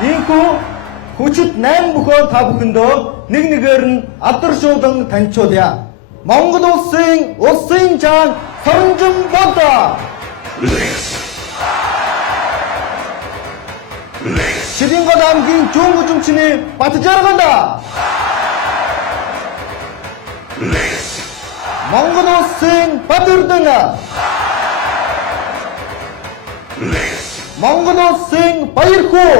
Ийхүү хүчит 8 бүхэн та бүхэндөө нэг нэгээр нь алдаршуулан танилцуулъя. Монгол улсын чаан Соронжин Болдоо. Шидингод аймгийн Жүүн гүжимчний Батжарганда. Монгол улсын Батөрдөн. Монгол улсын Баярхүү.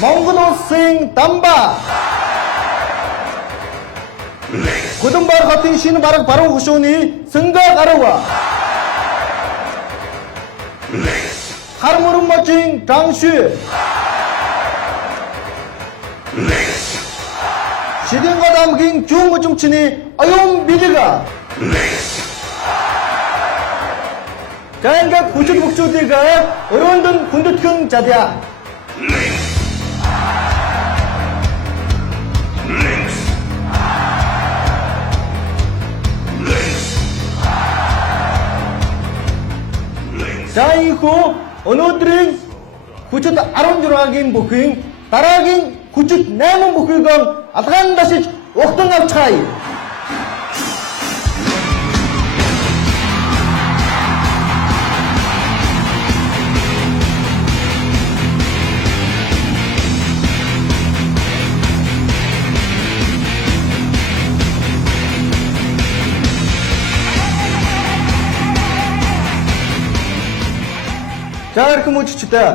Монгол улсын Дамба. Гудамбар хотын шинэ баруун хөшөөний Сэнгэ гарав. Хармөрмөжийн Дангши. Шидингод аймгийн Жүүн гүжимчний Оюун Бэлэг. За ингээд хүчит бүгчүүдийг өрөөнд нь хүндэтгэн чадъя. За ийхүү өнөөдрийн хүчит 16-гийн бүхийн дараагийн хүчит 8 бүхийг алгаан дашиж ухтан авчихъя. За эрхэм үзэгчдээ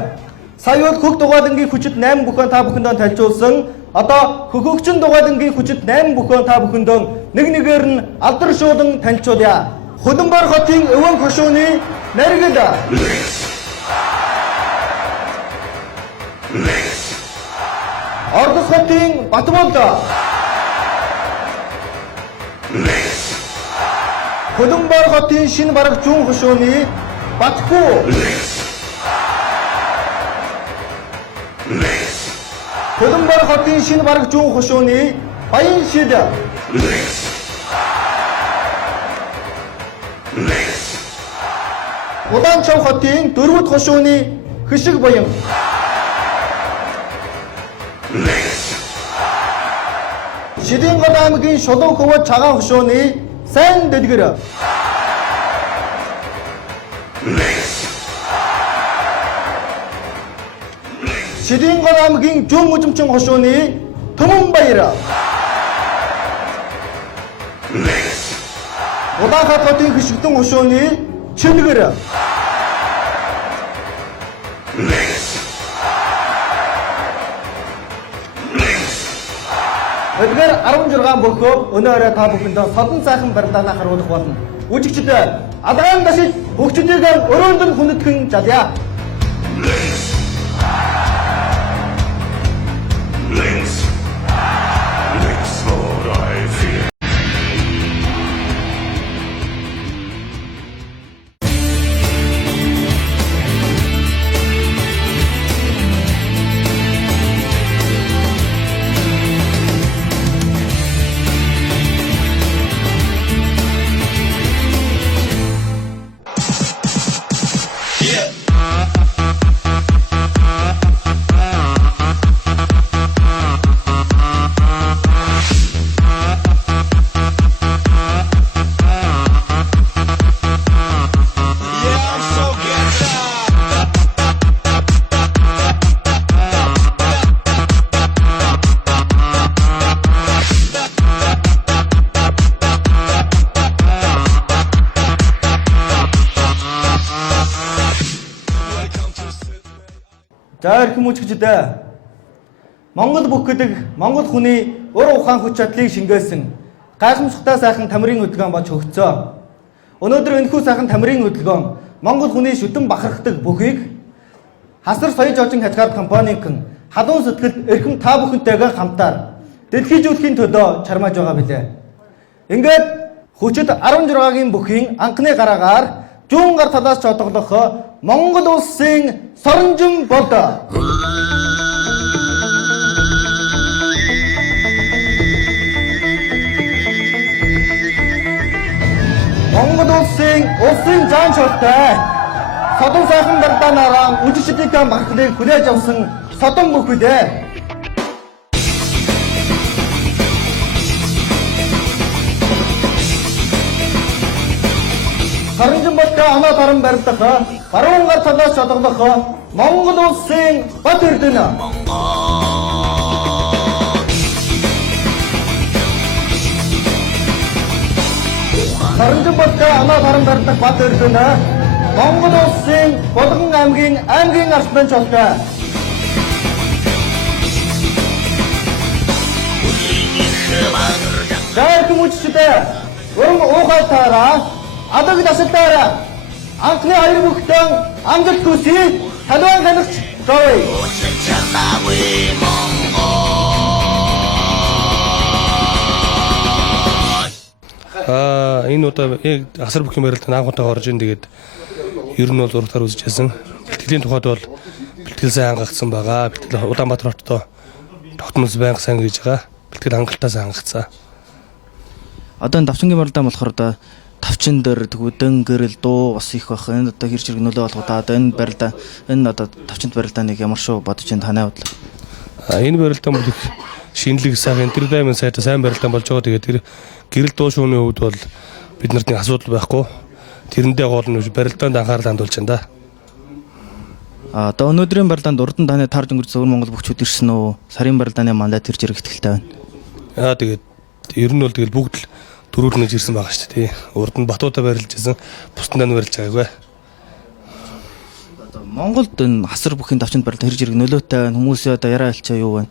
сая бол хөх дугаарынгийн хүчит 8 бүхэн та бүхэндээ танилцуулсан. Одоо хөхөгчн дугаарынгийн хүчит 8 бүхэн та бүхэндээ нэг нэгээр нь алдаршуулан танилцуулъя. Худамбар хотын Өвөн хөшөөний Наригд. Ордос хотын Батболд. Худамбар хотын шинэ бараг Жүүн хөшөөний Батхүү. Худамбар хотын шинэ бараг Жүүн хөшөөний Баяншид. Удаанчав хотын Дөрвөд хөшөөний Хишиг Баян. Шидингод аймгийн Шулуун хөвөд Цагаан хөшөөний Сайн Дэлгэр. Шидингод аймгийн Жүүн гүжимчин хөшөөний Төмөнбаяр. Удаанхат хотын Хишигдэн хөшөөний Чингэр. Эдгээр 16 бүхөө өнөөрөө та бүхэндээ содон сайхан барилдаанаа харуулах болно. Үзэгчдээ алгаан дашиж хөгчдийг өрөөнд нь хүндэтгэн чадъя. За эрхэм үзэгчдээ Монгол бүх гэдэг Монгол хүний ур ухаан хүч чадлыг шингээсэн гайхамшигтай сайхан тамирын хөдөлгөөн болж хөгжсөн. Өнөөдөр энэхүү сайхан тамирын хөдөлгөөн Монгол хүний шүтэн бахархдаг бүхийг Хасар соёж олжин хязгаар компанийн халуун сэтгэл эрхэм та бүхэнтэйгээ хамтаар дэлхийжүүлэхийн төлөө чармааж байгаа билээ. Ингээд хүчит 16-гийн бүхийн анхны гараагаар Жүүн гар талаас цотоглох Монгол улсын Соронжин Болдоо. Монгол улсын заан шортой Содон сайхан бардаанаараа үжиглийнхээ мархлыг хүлээж авсан содон бүхүүд ээ. Саранжанбалтай оноо таран барилдах, баруун гар талаас шалгалах Монгол улсын бат эрдэнэ. Саранжанбалтай оноо таран барилдах бат эрдэнэ Монгол улсын Булган аймгийн арслан чулгай. Зайхан үжигчдээ уран уухай таараа адаг дасалтаараа анхны хоёр бүхтэн амжилт хүсье. Талбайн хянагч Зои. Энэ удаа яг асар бүхний барилд анхудаа орж ин тэгээд ер нь бол зургатаар үзчихсэн. Бэлтгэлийн тухайд бол бэлтгэл сайн хангагдсан байгаа. Бэлтгэл Улаанбаатар хоттой тогтмол байнга сайн гэж байгаа. Бэлтгэл хангалттай сайн хангагдсан. Одоо энэ давчингийн барилдаан болохоор одоо тавчин дээр тэгвүдэн гэрэл дуу бас их байх. Энэ одоо хэр чирэг нөлөө болох удаа одоо энэ барилдаан энэ одоо тавчинт барилдааныг ямар шүү бодож байна танай бодлоо. Энэ барилдаан бол их шинэлэг сайхан интернет сайтай сайн барилдаан болж байгаа. Тэгээд тэр гэрэл дуу шууны хувьд бол бид нарт нэг асуудал байхгүй. Тэрэндээ гол нь барилдаанд анхаарал хандуулж байна да. Одоо өнөөдрийн барилдаанд урд нь таны тарж өнгөрсөн өвөр Монгол бүхчүүд ирсэн үү? Сарын барилдааны мандат тэр зэрэг ихтэй байна. Тэгээд ер нь бол тэгэл бүгд л дөрүүлнэж ирсэн байгаа шүү дээ. Урд нь Батуудаа барилж ирсэн, бусдаа нь барилж байгаагүй. Одоо Монголд энэ асар бүхийн давчинд барилдаан хэр зэрэг нөлөөтэй байна? Хүмүүсээ одоо яриа хэлчээ юу байна?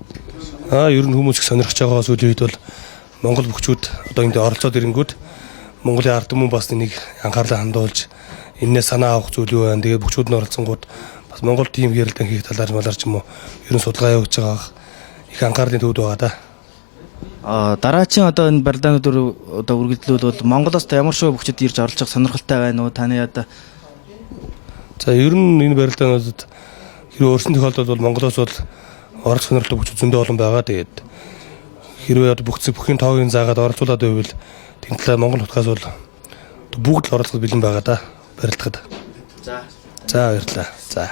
Ер нь хүмүүс их сонирхож байгаа сүүлийн үед бол Монгол бүхчүүд одоо энд оролцоод ирэнгүүт Монголын ард түмэн бас нэг анхаарлаа хандуулж энэс санаа авах зүйл юу байна. Тэгээд бүхчүүд нь оролцсонгууд бас Монгол тим гэрэлтэн хийх талаар ч юм уу ер нь судалгаа явуулж байгаа их анхаарлын төвд байгаа да. Дараагийн одоо энэ барилдаанууд одоо үргэлжлүүл бол Монголоос та ямар шүү бүхчид ирж оролцох сонирхолтой байна уу? Таны одоо ер нь энэ барилдаануудад хэрвээ өөрсөн тохиолдолд бол Монголоос бол оролцох сонирхолтой бүхчид зөндөө олон байгаа. Тэгээд хэрвээ одоо бүхний тоогийн заагаад оролцуулаад байвал тэмтлээ Монгол утгаас бол бүгд л оролцох бэлэн байгаа да барилдахад. За баярлалаа. За.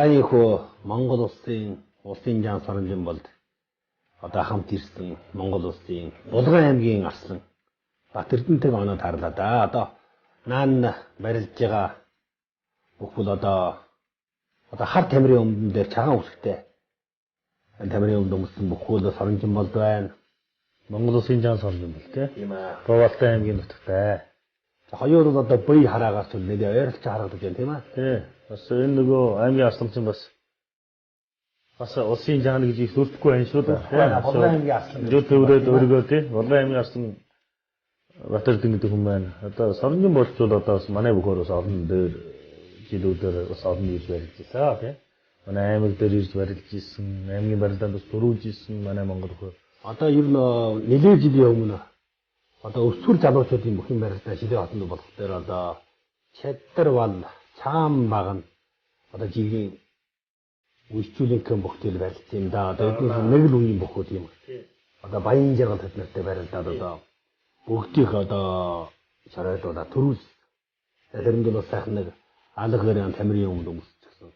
Яахоо Монгол улсын жан Саранжанбалд одоо хамт ирсэн Монгол улсын Булган аймгийн арслан Бат эрдэнэтэйг оноо таарлаа да. Одоо наан барилж байгаа бүхэл одоо хар тамирын өмдөн дээр цагаан үсгтэй. Энэ тамирын өмд өмсөн бүхэл Саранжанбалд байна. Монгол улсын жан Саранжанбал тийм ээ. Бовалтай аймгийн нутагтай. Хоёр бол одоо бие хараагаас үл нэлээ ойрлож харагдаж байна тийм ээ. Тий. Бас энэ нөгөө аймгийн арслан чинь бас улсын жаан гэж их зүрдэхгүй байх шүү дээ. Булган аймгийн арслан. Юу төврөөд өөргөө тий. Булган аймгийн арслан Бат эрдэнэ гэдэг хүн байна. Одоо Саранжанбалч бол одоо бас манай бүхөр бас олон дээр жилүүдээр бас олон ирж барилж байсан тий. Манай аймаг дээр ирж барилж исэн, аймгийн барилдаанд бас дөрүүлж исэн манай Монгол бүхөр. Одоо ер нь нэлээд жилийн өмнө одоо өсвөр залуучуудын бүхэн барилдаа шилээ хотод болох дээр одоо Чадварвал Цаам баган одоо жигийн үйлчлүүлэн бүхтэл барилт юм да. Одоо эдгээр нэг л үеийн бүхүүд юм. Одоо баян жаргал төднөртэй барилдаад одоо бүгдийг одоо шарайлуулаад төрүүл. Тэрэнд бол сайхан нэг алга гэрэн тамирын өмд өмсчихсэн.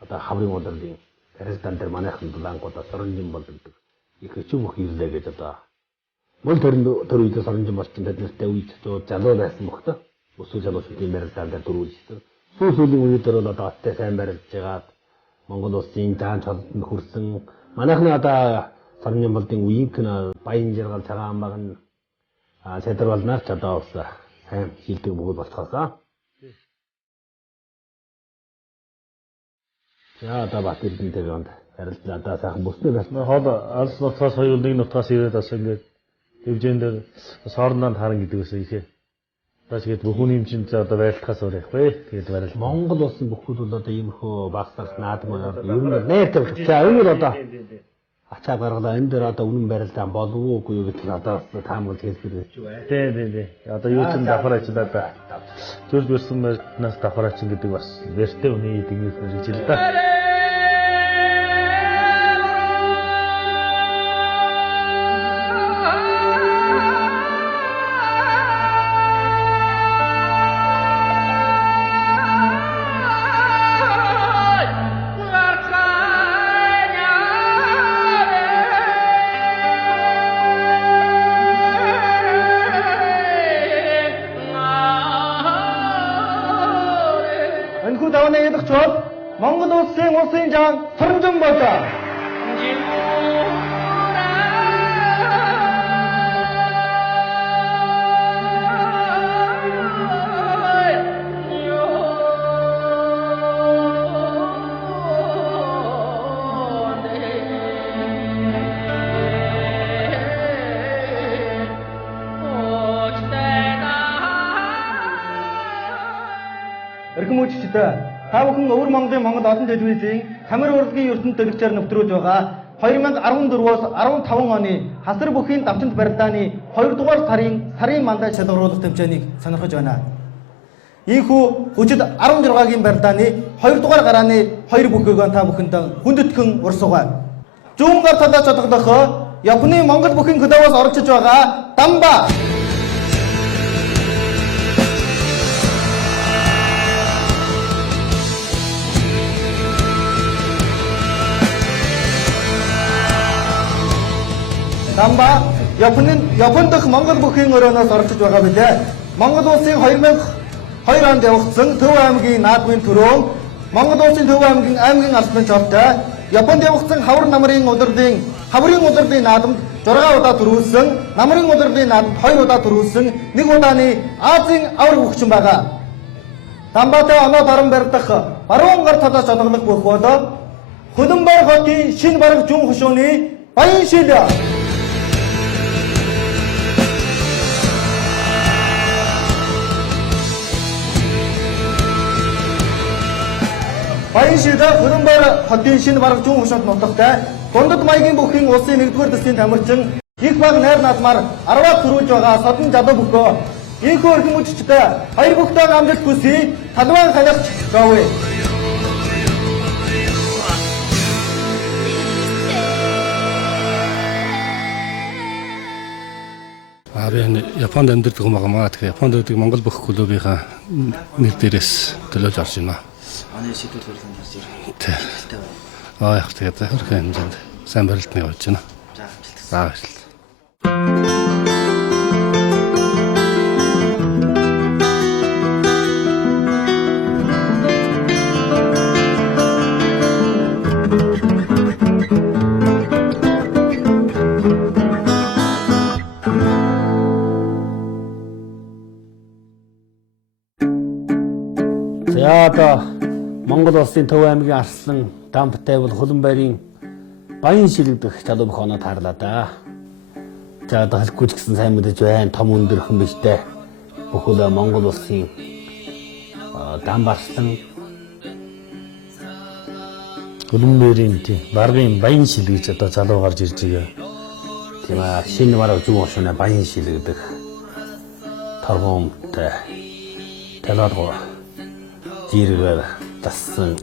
Одоо хаврын удирдын барилдаан дээр манайхан дулаангуудаа Саранжанбал гэдэг их өчиг бүх ирлээ гэж одоо мөн төр үед Саранжанбалч тэднэртэй үед залуу байсан бохтой. Өсвөр залуучуудын барилдаан дээр төрүүлсэн. Сүүлийн үеийнээр бол одоо оттой сайн барилж байгаад Монгол улсын жаан чалд нь хүрсэн. Манайхны одоо Саранжанбалдын үеийнхэн баян жаргал цагаан баган Чадварвалнаар ч одоо бас сайн хилдэг бүгд болцоосаа. За одоо Бат эрдэнэтэй гонд барилдаа одоо сайхан бүстэй байсан. Хол алс нутгаас хоёул нэг нутгаас ирээд бас ингээд дэвжээндээ бас хоорондоо харан гэдэг байсан ихэ. Тэгээд бүхний юм чинь одоо барилдахаас өөр яахгүй. Тэгээд барил. Монгол улсын бүхүүд бол одоо иймэрхүү багсаас наадмаар ер нь найртай болох. За өнөр одоо ачаа гаргалаа энэ дээр одоо үнэн барилдаан болов уугүй юу гэдэг одоо таамаглал хэлбэр. Тий. Одоо юу ч давхараачлаа да. Зүйл бэрсэн нас давхараачин гэдэг бас вэртэй үний тэгнээс гэж л да. Энэхүү давааны ядагч бол Монгол улсын жаан Соромжон болоо. Эрхэм үжигчдээ та бүхэн өвөр Монголын Монгол олон телевизийн камер урлагийн ертөнд дэлгэцээр нэвтрүүлж байгаа 2014-өөс 15 оны хасар бүхийн давчинд барилдааны 2 дугаар сарын мандат шалгаруулах тэмцээнийг сонирхож байна. Ийхүү хүчит 16-гийн барилдааны 2 дугаар гарааны 2 бүхийг та бүхэнд хүндэтгэн урсгав. Зүүн гар талаас чадагдах Японы Монгол бүхийн хөдөөс орчиж байгаа Дамба. Дамба Япон дахь Монгол бүхийн өрөөнөөс орчиж байгаа билээ. Монгол улсын 2002 онд явагдсан Төв аймгийн наадмын төрөө Монгол улсын Төв аймгийн албан чортой Японд явагдсан хаврын удирдын наадамд 6 удаа төрүүлсэн, намрын удирдын наадамд 2 удаа төрүүлсэн, 1 удааны Азийн авраг хөгжин байгаа. Дамбатай оноо даран барьдах баруун гар талаас жологлох бүх бол Хөлбөмбөр хотын шинэ бараг зүүн хошууны баян шил. Баян шилээ Хөлбөмбөр хотын шинэ бараг зүүн хошуунд нутагтай Дундад маягийн бүхийн улсын 1-р дэсгийн тамирчин их баг найр наадмаар 10-аар төрүүлж байгаа Содон Жадуу бүхөө ийхүү өргөн үжигчтэй хоёр бүхтэй амжилт хүсье. Талбайн хаягч гаавэ. Би Японд амьдардаг хүн байгаа. Тэгэхээр Японд байдаг Монгол бүх клубийнхаа нэр дээрээс төлөөлж орж байна. Аны шийдвэр гаргасан гарч ирэх. Тий. Яг тэгээд хөрхөн хэмжээнд сайн барилдны явж байна. За амжилт. За одоо Монгол улсын Төв аймгийн Арслан Дамбтай бол Хөлбөмбөрийн баян шилэгдэх Жадуу бүх оноо таарлаа да. За одоо хэлэхгүй ч гэсэн сайн мэдэж байна. Том өндөрхөн биштэй. Бүхэл Монгол улсын Дамбарслан Хөлбөмбөрийн баргын баян шилгэж одоо залуу гарч ирж байгаа. Тийм аа шинэ бараг зүүн хошууны баян шилэгдэх торгоомтой талааргоо жиргээр тассан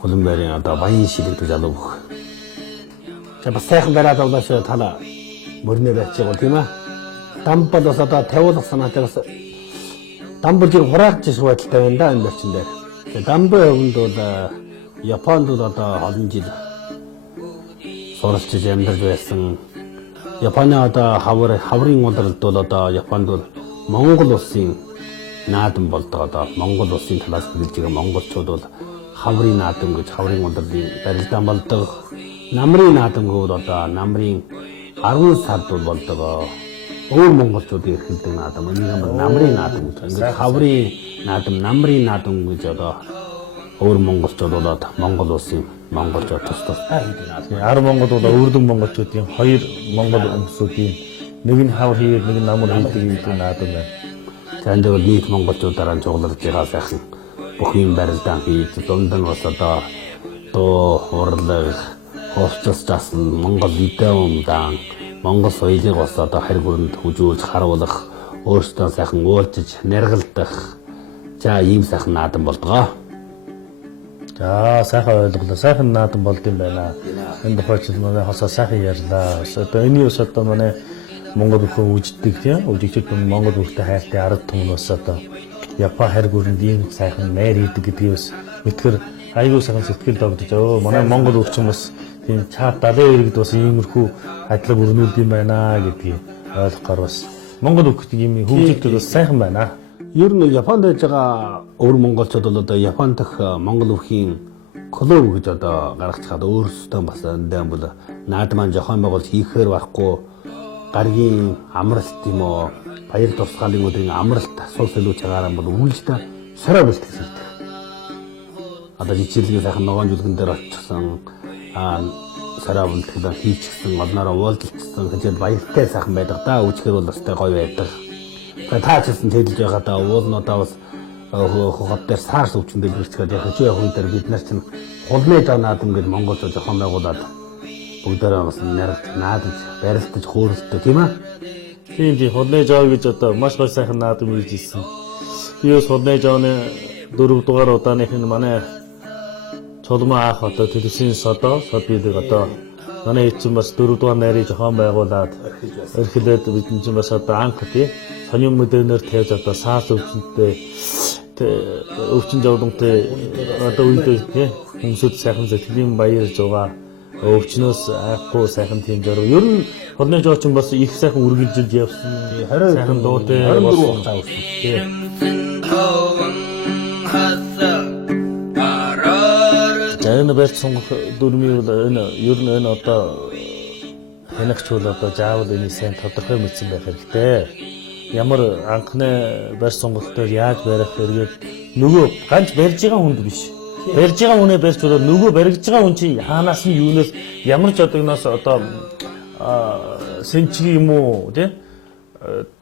Хөлбөмбөрийн одоо баян шилэгдэх Жадуу бүх. За бас сайхан бараад авлаач талаа мөрнөө байж байгаа тийм аа. Дамбал бас одоо тавиулах санаатай бас дамбал жир хурааж шиг байдалтай байна да энэ орчин дээр. Тэгээ дамбын хувьд бол Японд бол одоо олон жил суралцж амьдарч байсан. Японы одоо хаврын удирдалд бол одоо Японд бол Монгол улсын наадам болдог одоо Монгол улсын талаас хэлж байгаа монголчууд бол хаврын наадам гэж хаврын удирдын барилдаан болдог. Намрын наадам гэвэл одоо намрын 10 сард болдог өөр монголчуудын эрхэлдэг наадам. Энийг бол намрын наадам гэж. Ингээд хаврын наадам, намрын наадам гэж одоо өөр монголчууд болоод Монгол улсын монголчууд тус хийдэг. 10 монгол бол өөрдөн монголчуудын 2 монгол өмсүүдийн нэг нь хавар хийгээд нэг нь намар хийдэг наадам байна. Тэнд бол нийт монголчуудаараа цугларч байгаа сайхан бүх юм барилдаан хийж дунд нь бас одоо дуу, урлаг, Уусчаас жасан Монгол идеумдан Монгол соёлыг бас одоо харь хүрээнд хөгжүүлж харуулах, өөрсдөө сайхан уулзаж, нэргэлдэх за ийм сайхан наадам болдгоо. За сайхан ойлголоо. Сайхан наадам болд юм байна. Энэ тохиолдолд манай хосоо сайхан ярьлаа. Одоо энэ ус одоо манай Монгол бүхэн үждэг тийм үжигчд Монгол бүхтэй хайртай ард түмэн бас одоо Япон харь хүрээнд ийм сайхан найр хийдэг гэдгийг бас мэдхэр айгүй сайхан сэтгэл догдож манай Монгол өвчин бас тийм чад 72-д бас иймэрхүү хадлаг өрнүүлд юм байна гэдгийг ойлгохоор бас Монгол бүхт ийм хөгжилтэй бас сайхан байна. Ер нь Японд байж байгаа өвөр монголчууд бол одоо Японд дах Монгол өвхийн клуб гэж одоо гаргачихад өөрсдөө бас энэ бол наадмаа жохон байгуулж хийхээр барахгүй гаргийн амралт юм уу баяр тусгаалын өдрийн амралт асуул солиуч байгаараа бол үйлдэл сорой бэлтгэсэн. Одоо жижиглэг сайхан ногоон жүлгэн дээр очсон сорой бэлтгэл хийчихсэн олноороо уулзчихсан гэж баяртай сайхан байдаг да үчгээр бол бастай гоё байдаг. Та ч гэсэн тэлж байгаадаа уулнуудаа бас хот дээр саарс өвчин дээр гэрчгээд яг хөө хүн дээр бид нар чинь хулмай наадам гэж монголчууд жохон байгуулад бүгдээрээ бас наадаж барилдаж хөөрөлтөө тийм ээ. Тийм хулмай жоо гэж одоо маш гоё сайхан наадам хийж ирсэн. Би бас хулмай жооны 4 дугаар удааных нь манай Чулмаа аах одоо төлөвсөн сод бидэг одоо манай эцэн бас 4 дугаар найрыг жохон байгуулад эрхлээд бидний чинь бас одоо анх тий сонин модернээр тавьж одоо саарс өвчнөдтэй өвчин жавдамтай одоо үедээ тий хүмүүсд сайхан сэтгэлийн баярж байгаа өвчнөөс айхгүй сайхан тийм зориг. Ер нь хурны жооч бас их сайхан үргэлжилж явсан. Сайхан дуутай 24 цаг өгсөн. Энэ барьц сонгох дүрмийн энэ ер нь энэ одоо хянагч бол одоо заавал энийг сайн тодорхой мэдсэн байх хэрэгтэй. Ямар анхны барьц сонголтоор яаж барих хэрэгээ нөгөө ганц барьж байгаа хүнд биш. Барьж байгаа хүнээ барьж болоод нөгөө баригдж байгаа хүн чинь хаанаас нь юунаас ямар ч одогноос одоо сэнчиг юм уу тий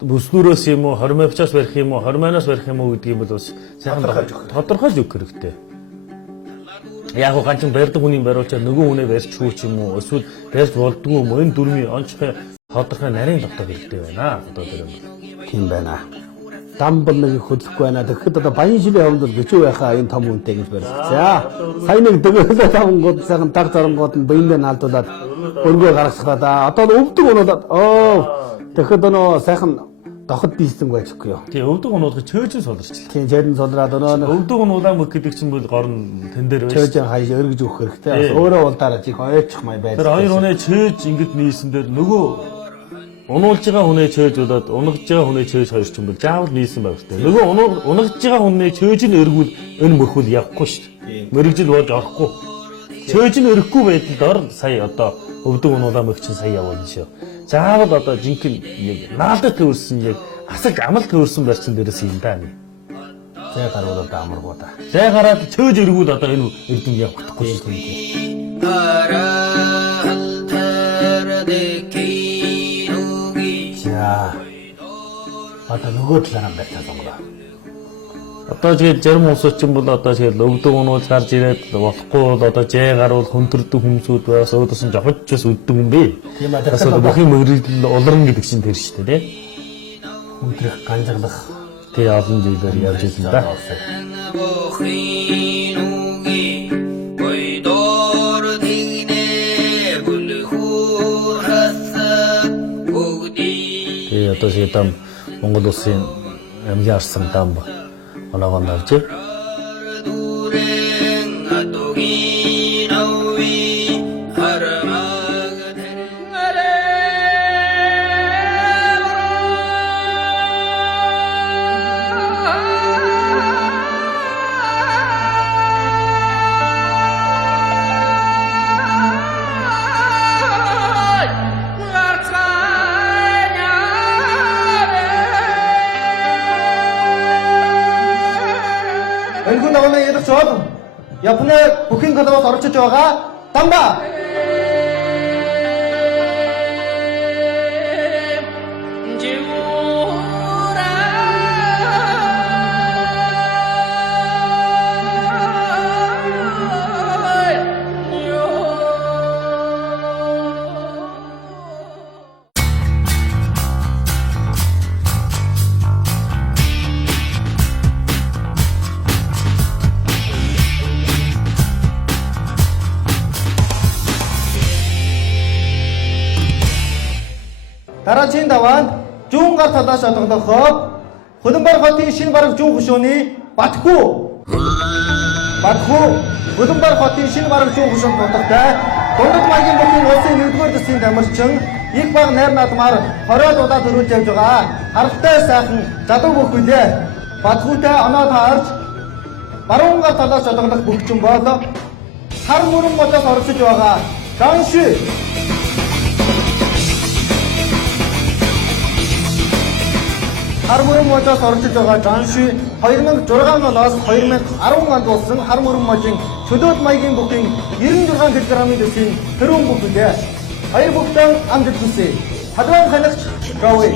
бүснүүрээс юм уу 20 мавчаас барих юм уу 20 манаас барих юм уу гэдгийг бол бас сайхан тодорхойлж өгөх хэрэгтэй. Яг гоо ганцхан барьдаг хүний бариулчаар нөгөө хүнээ барьж хөөч юм уу эсвэл барьж болдгоо юм энэ дүрмийн онцгой тодорхой нарийн тогтоох хэрэгтэй байна. Одоо тэр юм. Тийм байна. Дамбал нэг хөдлөхгүй байна. Тэгэхэд одоо баян шилийн хувьд бол бичүү байхаа энэ том үнэтэй гэж барьсан. За сая нэг дөглөө тавангууд сайхан даг зарангууд нь биендээ наалдуулаад өргөө гаргацгаад одоо өвдөг унуулаад тэгэхэд өнөө сайхан доход дийлсэн байжгүй юу. Тий өвдөг унуулгыг чөөжин солирчлаа. Тийм чөөжин солираад өнөө өвдөг унуулаа мөх гэдэг чинь бол гор нь тэн дээр байж. Чөөжин хайж өргөж өгөх хэрэгтэй. Өөрөө улдаараа чих ойчих май байж. Тэр хоёр хүнээ чөөж ингэж нийсэн дээр нөгөө унуулж байгаа хүнээ чөөж болоод унгаж байгаа хүнээ чөөж хоёр ч юм бол заавал нийсэн байх хэрэгтэй. Нөгөө унгаж байгаа хүнээ чөөж нь өргүүл энэ мөхвөл явахгүй шүү дээ. Мөрөгжил болж орохгүй. Чөөж нь өрөхгүй байдалд ор сая одоо өвдөг унуулаа мөх чинь сая явуулна шүү. Заавал одоо жинхэнэ яг наалдад төрсэн яг асаг амал төрсэн барьсан дээрээс юм даа. Зай гарууд одоо амаргуу да. Зай гараад чөөж өргүүл одоо энэ эрдэм явахгүй шүү дээ. Одоо нөгөө талаараа барьцаа сонгоо. Одоо тэгээд зарим хүмүүсч юм бол одоо тэгээд өвдөг унуулж гарч ирээд болохгүй бол одоо жай гаруул хүндрдэг хүмүүсүүд бас өөдөөс нь жохож бас үлддэг юм бэ. Тийм аа. Бас одоо бүхий мөрөдөл улран гэдэг чинь тэр шүү дээ. Хүндрэх ганжаглах тий олон зүйлээр явж ирсэн да. Тэгээ одоо шийдам Монгол улсын амьд арсан дам оноогонд авч Энэхүү ногооны ярих жол Японы бүхэн клубд оролцож байгаа Дамба. Дараагийн даваанд зүүн гар талаас одоглохоо Хөлбөмбөр хотын шинэ бараг зүүн хөшөөний Батхүү. Хөлбөмбөр хотын шинэ бараг зүүн хөшөөнд нутагтай Дундад маягийн бүхний улсын 1-р төсвийн тамирчин их баг найр надмаар 20 удаа төрүүлж явж байгаа. Харалтай сайхан залуу бүх үлээ. Батхүүтэй оноо таарч баруун гар талаас одоглох бүгчин бол сар мөрөн болоос орсож байгаа. Жанши хар мөрөн можоос оржиж байгаа Жанши 2006 оноос 2010 онд болсон хар мөрөн можийн чөлөөт маягийн бүхний 96 кг-ийн төсвийн тэрүүн бүх үлээ. Хоёр бүхтэн амжилт хүсье. Халуун ханагч Говь.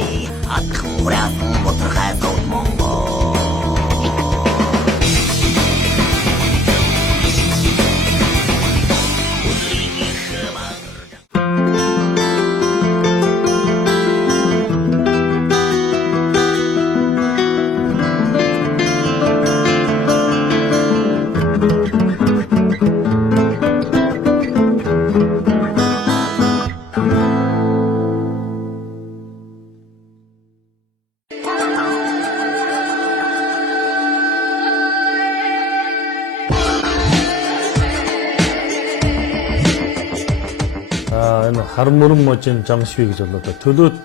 Энэ хар мөрөн можийн Жанши гэж бол одоо төлөөд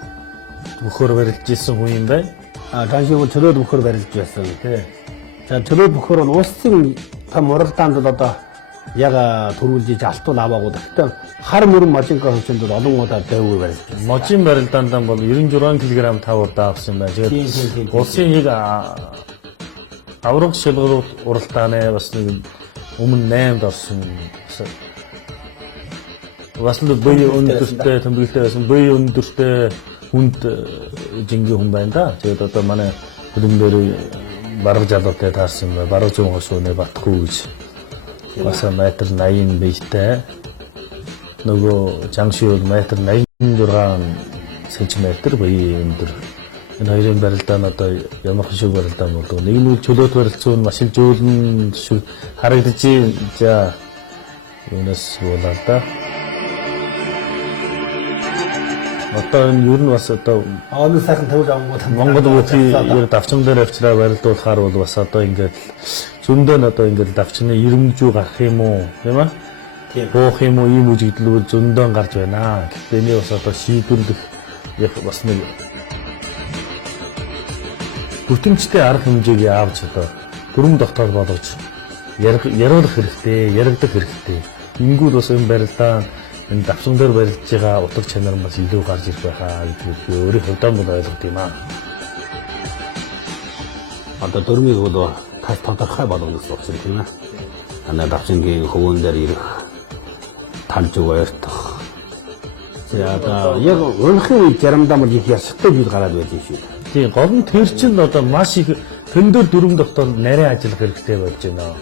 бөхөр барилж исэн хүн юм байна. Жанши бол төлөөд бөхөр барилж байсан тий. За төлөөд бөхөр бол улсын том уралдаанд л одоо яг төрүүлж алтуул аваагүй. Гэхдээ хар мөрөн можинкаа хүчинд бол олон удаа дэвгүй барилж байсан. Можийн барилдаанд бол 96 кг 5 удаа авсан байна. Тэгээд улсын нэг авраг шилгуур уралдааны бас нэг өмнө 8-д орсон. Бас л бие өндөртэй тэмдэглэлтэй байсан. Бие өндөртэй хүнд жингийн хүн байна да. Тэгээд одоо манай хөлбөмбөр бараг залуутай таарсан байна. Бараг зүүн хошууны Батхүү гэж. Бас 1.80 м биетэй. Нөгөө Жанши бол 1.86 см бие өндөр. Энэ хоёрын барилдаан одоо ямар шиг барилдаан болов. Нэг нь үл чөлөөт барилцуун машин жуулн шиг харагдаж байна. За юунаас болоо да. Одоо энэ ер нь бас одоо Оны сайхан төвл авангууд Монгол бүхий ер давчим дээр авчраа барилдуулахаар бол бас одоо ингээд зөндөө нь одоо ингээд давчны ирэмжүү гарах юм уу тийм аа? Буух юм уу ийм үжигдэл зөндөө гарч байна. Гэхдээ энэ бас одоо шийдвэрлэх яг бас нэг бүтэмжтэй арга хэмжээг авч одоо дүрм тогтоол болгож яриулах хэрэгтэй, яригдах хэрэгтэй. Ингүүд бас энэ барилдаа энэ давсан дээр барилж байгаа утга чанар бас илүү гарч ирэх байхаа гэдгийг би өөрөө хувьдаа бол ойлгод юм аа. одоо дөрмийг бол тас тодорхой болгоно гэсэн үг тийм ээ. Манай давчингийн хөвөн дээр ирэх талж ууртах. За одоо яг өнхийн үед заримдаа бол их ястай зүйл гараад байдаг юм шиг. Тийм гол нь тэр чинь одоо маш их тэн дээр дүрм тогтоол нарийн ажиллах хэрэгтэй болж байна.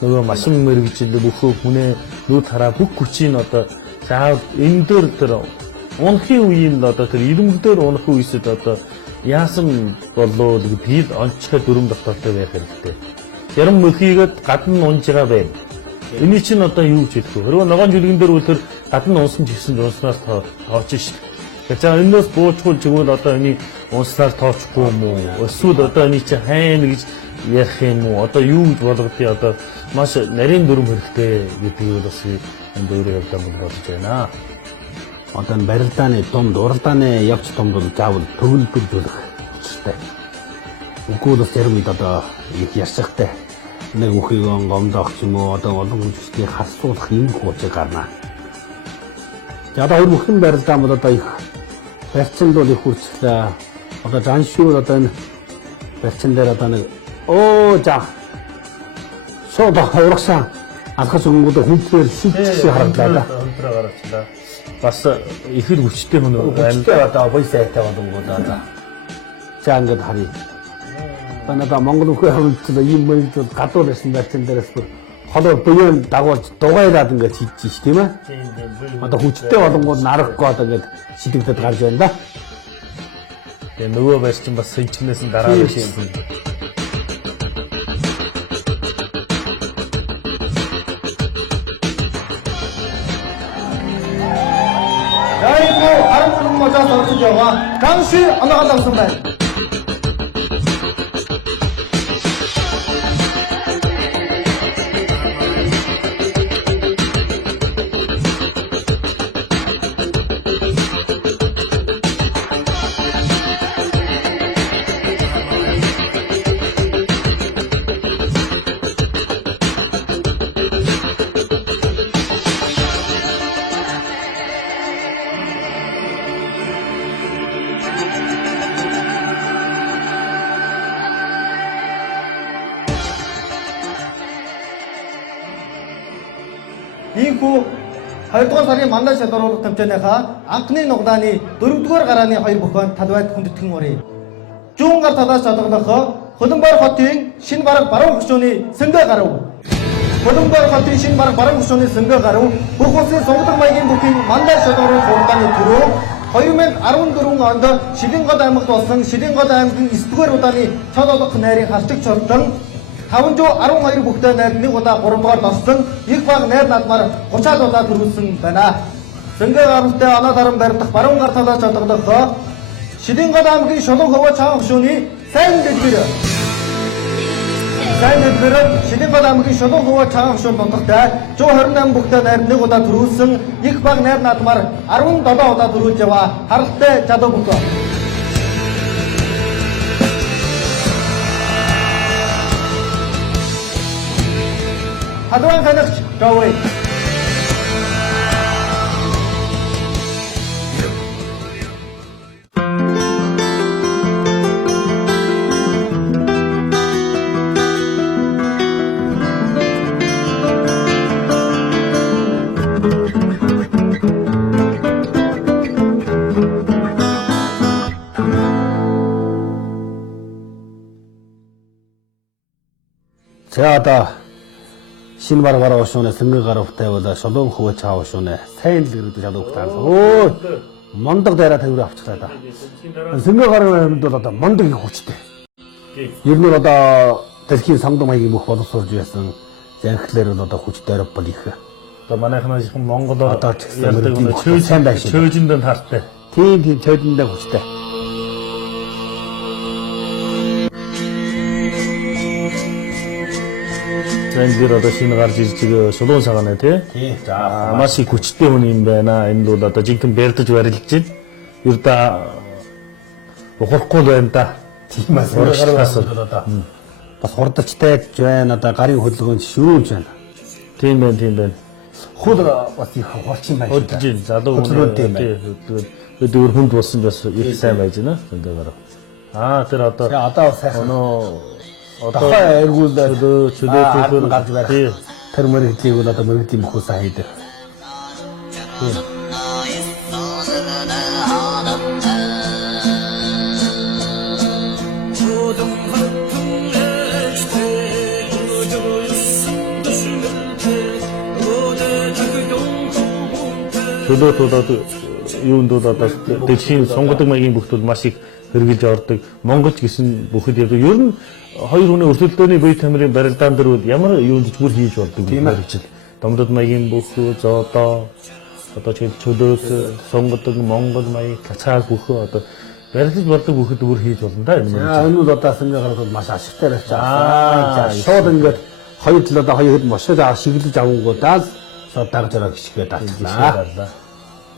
Нөгөө машин мэрэгжил бүхөө хүнээ нүд хараа бүх хүчийг одоо заавал энэ дээр тэр унахын үеийн одоо тэр ирэмг дээр унах үеэсэд одоо яасан болоо гэдгийг онцгой дүрм тогтоолтой байх хэрэгтэй. Яран мөхийгээд гадна унж байгаа байна. Эний чинь одоо юу гэж хэлэх вэ? Хэрвээ ногоон жилгэн дээр үл тэр гадна унсан ч гэсэн унснаас тооч шít. За энэс буучгүй чигвэл одоо энийг унснаар тоочихгүй юм уу? Эсвэл одоо эний чинь хайна гэж ярих юм уу? Одоо юу гэж болгодгийг одоо маш нарийн дүрм хэрэгтэй гэдгийг бас энэ өөрөө явдаа бодож байна. Одоо энэ барилдааны дунд, уралдааны явц дунд бол заавал төгөлбөлжүүлэх учиртай. Үгүй бол зарим үед одоо их ярьцахтай. Нэг үхийг гомдоох ч юм уу одоо олон хүчтэй харсуулах юм хууч гарна. За одоо хоёр бүхэн барилдаан бол одоо их барьцанд бол их хүрчлээ. Одоо Жанши одоо энэ барьцан дээр одоо нэг за шууд урагшаа алхаж өнгөд хүнээр шилжиж харагдлаа. Өндрөө гарчлаа. Бас их л хүчтэй хүн байна. Одоо бой сайтай болонгоо за. За ингээд харъя. Танада Монгол үхээ хавцлаа ийм мэйл гадуур байсан барьцан дээрээс бүр холоо буян дагуулж дугайлаад ингээд хийж ш тийм ээ. Одоо хүчтэй болонгууд нарахгүй одоо ингээд шидэгдэд гарч байна да. Тэгээ нөгөө барьцан бас сэнчнээс нь дараа байсан. талаас орж яваа Ганши оноогоо авсан байна. Ийхүү 2 дугаар сарын мандат шалгаруулах тэмцээнийхаа анхны нугдааны 4 дугаар гарааны 2 бүхэнд талбайд хүндэтгэн урья. Зүүн гар талаас шалгах Хөлбөмбөр хотын шинэ бараг баруун хөшөөний сэнгэ гарав. Хөлбөмбөр хотын шинэ бараг баруун хөшөөний сэнгэ гарав. Бүх улсын сонгуульд маягийн бүхий мандат шалгаруулах уралдааны төрөө 2014 онд Шилэнгод аймагт болсон Шилэнгод аймгийн 9 дугаар удааны цол олох найрын харчиг чорлон 512 бүхтэй найр 1 удаа 3 дугаар дорсон их баг найр надмаар 30 удаа төрүүлсэн байна. Сэнгэ гаралтай оноо даран барьдах баруун гар талаас шалгалах Шилэнгод аймгийн Шулуун хөвөө цаан хөшөөний сайн дэлгэр Шилэнгод аймгийн Шулуун хөвөө цаан хөшөөнд дундахтай 128 бүхтэй найр 1 удаа төрүүлсэн их баг найр надмаар 17 удаа төрүүлж яваа харалтай жадуу бүх. Хадван ханагч Говей. За одоо шинэ бараг бараа ушууны сэнгэ гаравтай бол Шулуун хөвөө цаа ушууны сайн дэлгэрүүд шалгах таарсан. Өө мондог дайраа тавир авчихлаа да. Сэнгэ гараа юмд бол одоо мондог их хүчтэй. Ер нь одоо дэлхийн сонгон маягийн бүх боловсруулж байсан занхлаар бол одоо хүчтэй бол их. Одоо манайхнаас их Монголоор одоо ч гэсэн сайн байх шиг. Чөөжөндөө хартай. Тийм чөөжөндөө хүчтэй. Энд одоо шинэ гарч ирж байгаа Шулуун сагаана тий. За маш их хүчтэй хүн юм байна. Энэ бол одоо жинхэнэ бэрдэж барилж байна. Ер да ухахгүй байна да. Тийм бас гараас одоо бас хурдчтай байна. Одоо гарын хөдөлгөөнд шүүмж байна. Тийм байна. Хөл бас их хурчин байна. Хөдөлж байна. Залуу хүн тийм байна. Өдөр хүнд болсон бас их сайн байж байна. Ингээ гараа. Тэр одоо сайхан одоо эргүүл чөлөө гарч байх. Тэр мөрөглийг бол одоо мөрөглийн бүхүүсээ хайдаг. Чөлөө тулаад юунд бол одоо дэлхийн сонгодог маягийн бүхтүүд маш их хэрэгжилж ордог. Монголч гэсэн бүхэд яг ер нь хоёр хүний өрсөлдөөний бие тамирын барилдаан дээр ямар юунд ч бүр хийж болдог юм хэрэгжил. Домдод маягийн бүхүү зоодоо одоо чөлөөс сонгодог Монгол маяг цааг бүхөө одоо барилдаж болдог бүхэд бүр хийж болно да энэ. Энэ бол одоо сэнгэ гараад бол маш ашигтай байж байгаа. Шууд ингээд хоёр тал одоо хоёр хэд мошоо ашиглаж авангуудаас дарж ороо гიშгээ даацлаа.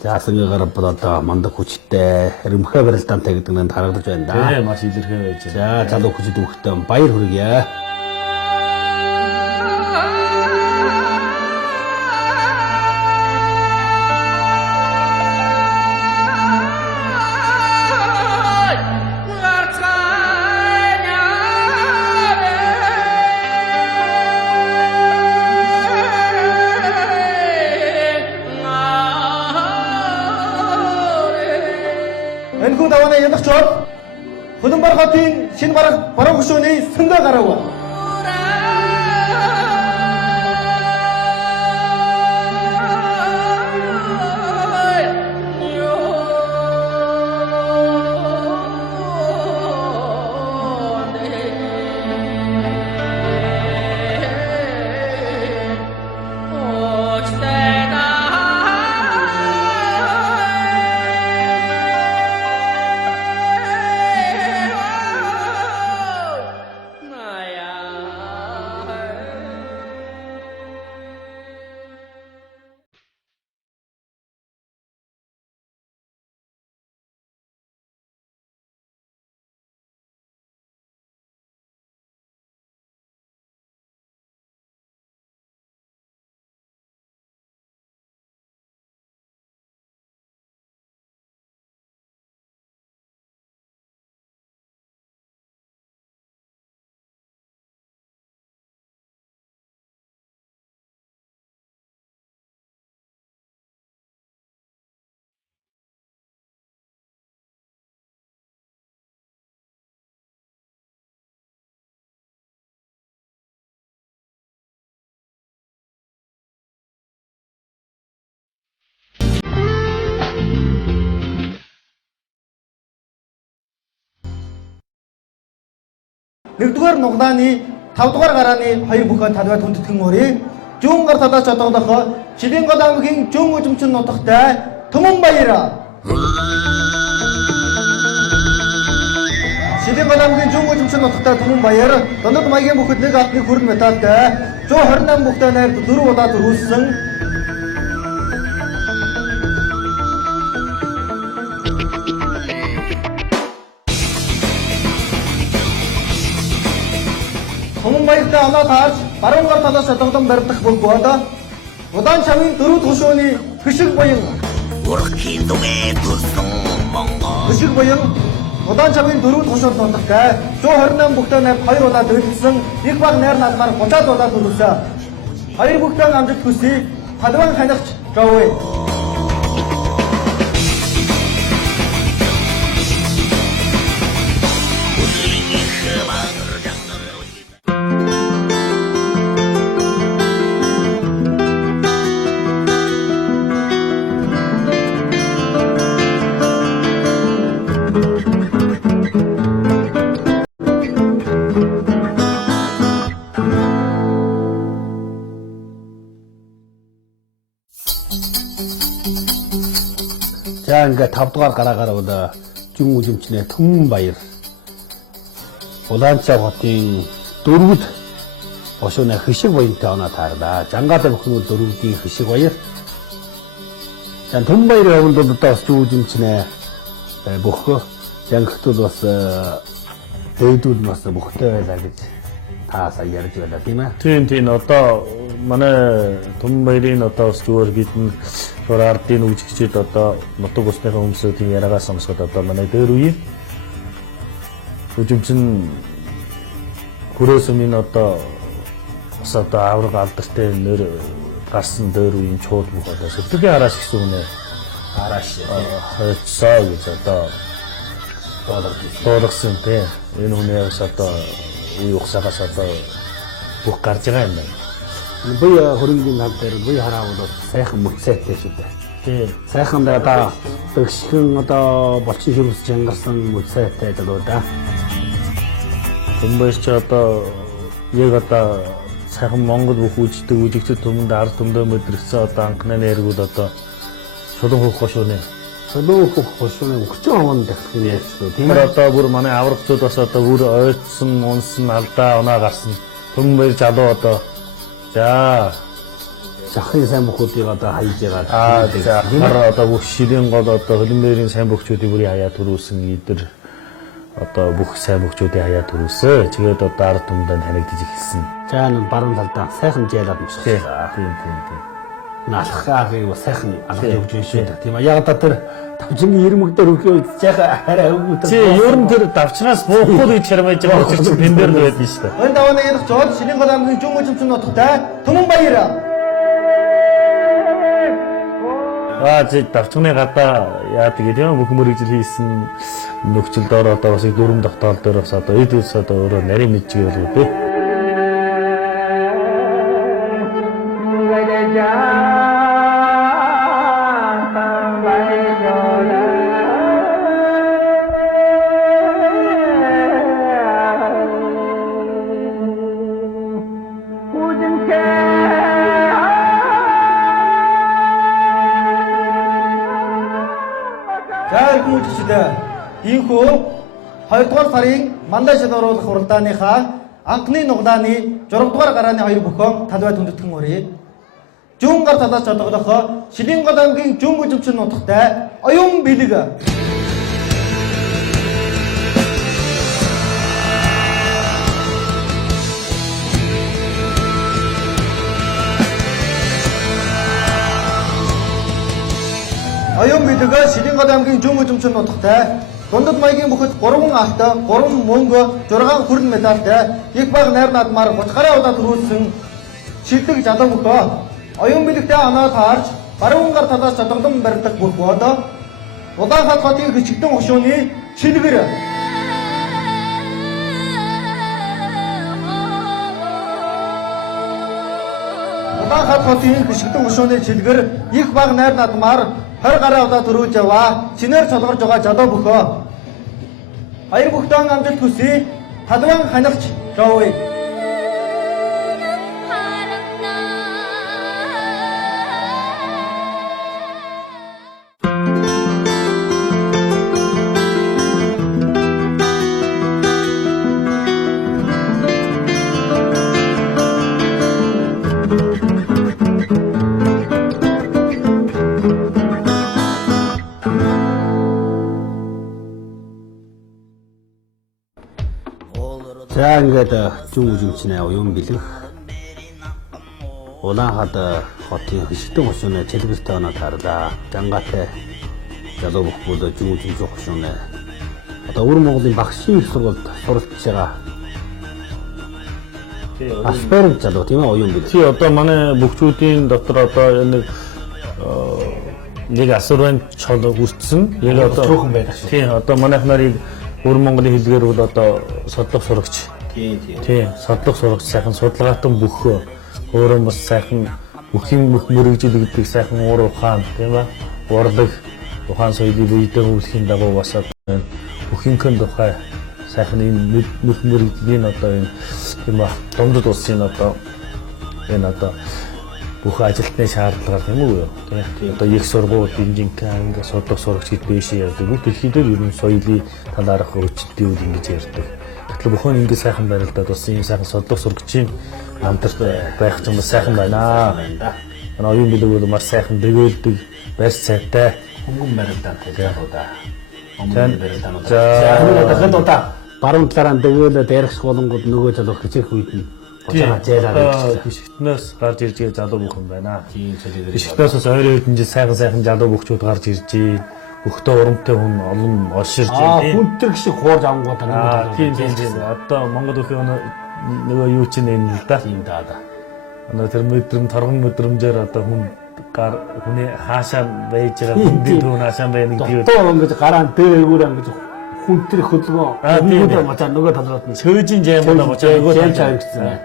За сэнгэ гараад бол одоо мандах хүчтэй эрмхэ барилдаантай гэдэг нь харагдаж байна да. Тийм маш илэрхий байж За байна. залуу хүчтэй бүхтэн баяр хүргье. Энэхүү давааны янагч бол Хөлбөмбөр хотын шинэ бараг баруун хөшөөний сэнгэ гарав. 1-р нугдааны 5-р гарааны 2 бүхэн талбай хүндэтгэн мөрий зүүн гар талаас одоодох Шилэнгол аймгийн Жөн Ужимчин нутагтай Түмэнбаяр. Шилэнгол аймгийн Жөн Ужимчин нутагтай Түмэнбаяр Дундад маягийн бүхэд 1 алтны хүрэн медальтай 128 бүхтэй найрд 4 удаа төрүүлсэн. Түмэнбаяртай оноо таарч баруун гар талаас одоодон барьдах бүх бод Удаан чамын 4 тушууны хишиг буян Урхийн дүнгээ төрсөн Монгол хишиг буян Удаан чамын 4 тушуунд нутагтай 128 бүхтэй найр 2 удаа төрүүлсэн. Их баг найр наадмаар 30 удаа төрүүлсэн. 2 бүхтэй амжилт хүсье. Талбайн ханигч Говь. За ингээд 5 дугаар гараагаар бол Жөн Ужимчнээ Түмэнбаяр Улаанцай хотын 4-д Ошооны хишиг буянтай оноо таарлаа. Жангаат бүхнүүд 4-ийн хишиг баяр. За Түмэнбаярын хувьд одоо бас Жөн Ужимчнээ бөхөө янгахтууд бас дэйдүүд бас бөхтэй байлаа гэж та сая ярьж байлаа тийм ээ. Тийм одоо манай Түмэнбаярын одоо бас зүгээр бидний ардын үжигчид одоо нутаг усныхаа хүмүүсийн яриагаас сонсоход одоо манай дээр үе Ужимчин хүрээсүмийн одоо бас одоо авраг алдартай нэр гарсан дээр үеийн чууд бүх одоо сэтгэлийн араас гэсэн үнэ араас хойцоо гэж одоо дооргосон тийм энэ үнээс одоо үе ухсагаас одоо бүх гарч байгаа юм байна. Бие хөрөнгөний нав дээр бие хараавал сайхан мөксэтэй шүү дээ. Тийм. Сайхан одоо бэгшхэн одоо болчин шүрвс чангарсан мөксэтэй даа да. Түмбэс ч одоо яг одоо сайхан Монгол бүх үжигтэй үжигчд түмэнд ард түмдөө мэдрэгцэн одоо анхны нэргүүд одоо шулуун хөх хошууны. Шулуун хөх хошууны 30 онд дахих нь ярьсан тийм Тэр одоо бүр манай аврагчуд бас одоо бүр ойдсон, унсан, алдаа оноо гарсан. Түмбэс залуу одоо за захын сайн бүхүүдийг одоо хайж байгаа. За одоо бүх ширээн гол одоо хөлбөмбөрийн сайн бүхчүүдийг бүрийн хаяа төрүүлсэн идэр одоо бүх сайн бүхчүүдийн хаяа төрүүлсэн. Тэгээд одоо ард түмдээ танигдж эхэлсэн. За нэг баруун талдаа сайхан жайлаад мөссөн. Тийм. Налхаагийг бас сайхан алгаж өгч байна шүү дээ. Тийм аа. Яг одоо тэр давчингийн ирмэг дээр өгөө үзэж хараа өвгөт. Тийм ер нь тэр давчнаас буухгүй гэж чармайж байгаа учраас тэн дээр л байдсан шүү дээ. Энэ давааны ярих жоод Шилэнгол аймгийн Жөн Ужимчин нутагтай Түмэнбаяр. Зэ давчны гадаа яадаг тийм бүх мөрөгжил хийсэн нөхцөл доор одоо бас дөрөв тогтоол дээр бас одоо эд үс одоо өөрөө нарийн мэдчиг болов үү. Ийхүү 2 дугаар сарын мандаж оруулах уралдааныхаа анхны нугдааны 6 дугаар гарааны 2 бүхэн талбай хүндэтгэн мөрий. Зүүн гар талаас одоглох Шилэнгол аймгийн Жөн Ужимчин нутагтай оюун бэлэг. Оюун бэлэг Шилэнгол аймгийн Жөн Ужимчин нутагтай Дундад маягийн бүхэд 3 алт, 3 мөнгө, 6 хүрэн медальтай их баг найр наадмаар 30 гаруй удаа төрүүлсэн шилдэг залуу бүхөө оюун бэлэгтэй оноо таарч баруун гар талаас жадгалан барьдаг бүх бод Улаанхат хотын хичгдэн хошууны шилгэр. Улаанхат хотын хичгдэн хошууны шилгэр их баг найр наадмаар 20 гаруй удаа төрүүлж яваа. Шинээр цолгорж байгаа залуу бүхөө. Хоёр бүхтэн амжилт хүсье. Талбайн ханагч Жовей. За ингээд зүүн үзэмчнээ уян бэлэг Улаанхад хотын хишигтэн хошууны телевизтэй оноо тарлаа. Жангаатай залуу бүхбөл зүүн үзэмч хошууны одоо өвөр Монголын багшийн их сургуульд суралцж байгаа. Аспер залуу тийм ээ уян бэлэг. Тий одоо манай бүгчүүдийн дотор одоо нэг асуурын чол үүссэн. Яг одоо цөөхөн байдаг шүү. Тий одоо манайх нарыг өвөр Монголын хэлээр бол одоо содлого сурагч. Тий содлого сурагч сайхан судалгаатан бөхөө өөрөө бас сайхан бүхийн бүх мөрөгжилэгдэх сайхан уур ухаан тийм ээ урлаг ухаан соёлыг үедээ хөвлөхийн дагуу бас одоо бүхийнхэн тухай сайхан энэ бүх мөрөгжлийн одоо энэ тийм ээ дундад улсын одоо энэ одоо бүх ажилтны шаардлагаар тийм үү тийм одоо их сургууль инженер анги судлах сурагч гэж биш ярьдаг. Бүх дэлхийд ер нь соёлын талаарх хөгжөлтийн үйл ингэж ярьдаг. Гэтэл бүхэн ингэ сайхан барилдаад бас ийм сайхан судлах сурагчийн хамтарч байх ч юм бас сайхан байна. Манай оюун бэлэг бол маш сайхан дэвэлдэг, барьц цайтай Хөнгөн барилдаан төлөвлөдөө. За хэд удаа баруун талаараа дэвэлээд ярих болонгод нөгөө залуу хичээх үед нь буцаага зайлаад бишгтнээс гарч ирж байгаа залуу бүхэн байна. тийм солиод Бишгтнээс бас ойрын хэдэн жил сайхан залуу бүхчүүд гарч ирж байна. Бүхтөө урамтай хүн олон олширж байна. хүнтэр шиг хуурж авангууд Тийм. Одоо Монгол бүхэн нөгөө юу ч юм л да. тийм даа. Одоо тэр мэдрэмж торгон мэдрэмжээр одоо хүний хаашаа байж байгаа хүндийн төв хаашаа байна гэдэг. Дотоо ингэж гараан дээгүүр ингэж хүнтэр хөдөлгөөн тийм. мацаа нөгөө талраад нь Цөөжин жайм болоо бочаа нөгөө жайм талж. тавигдсан.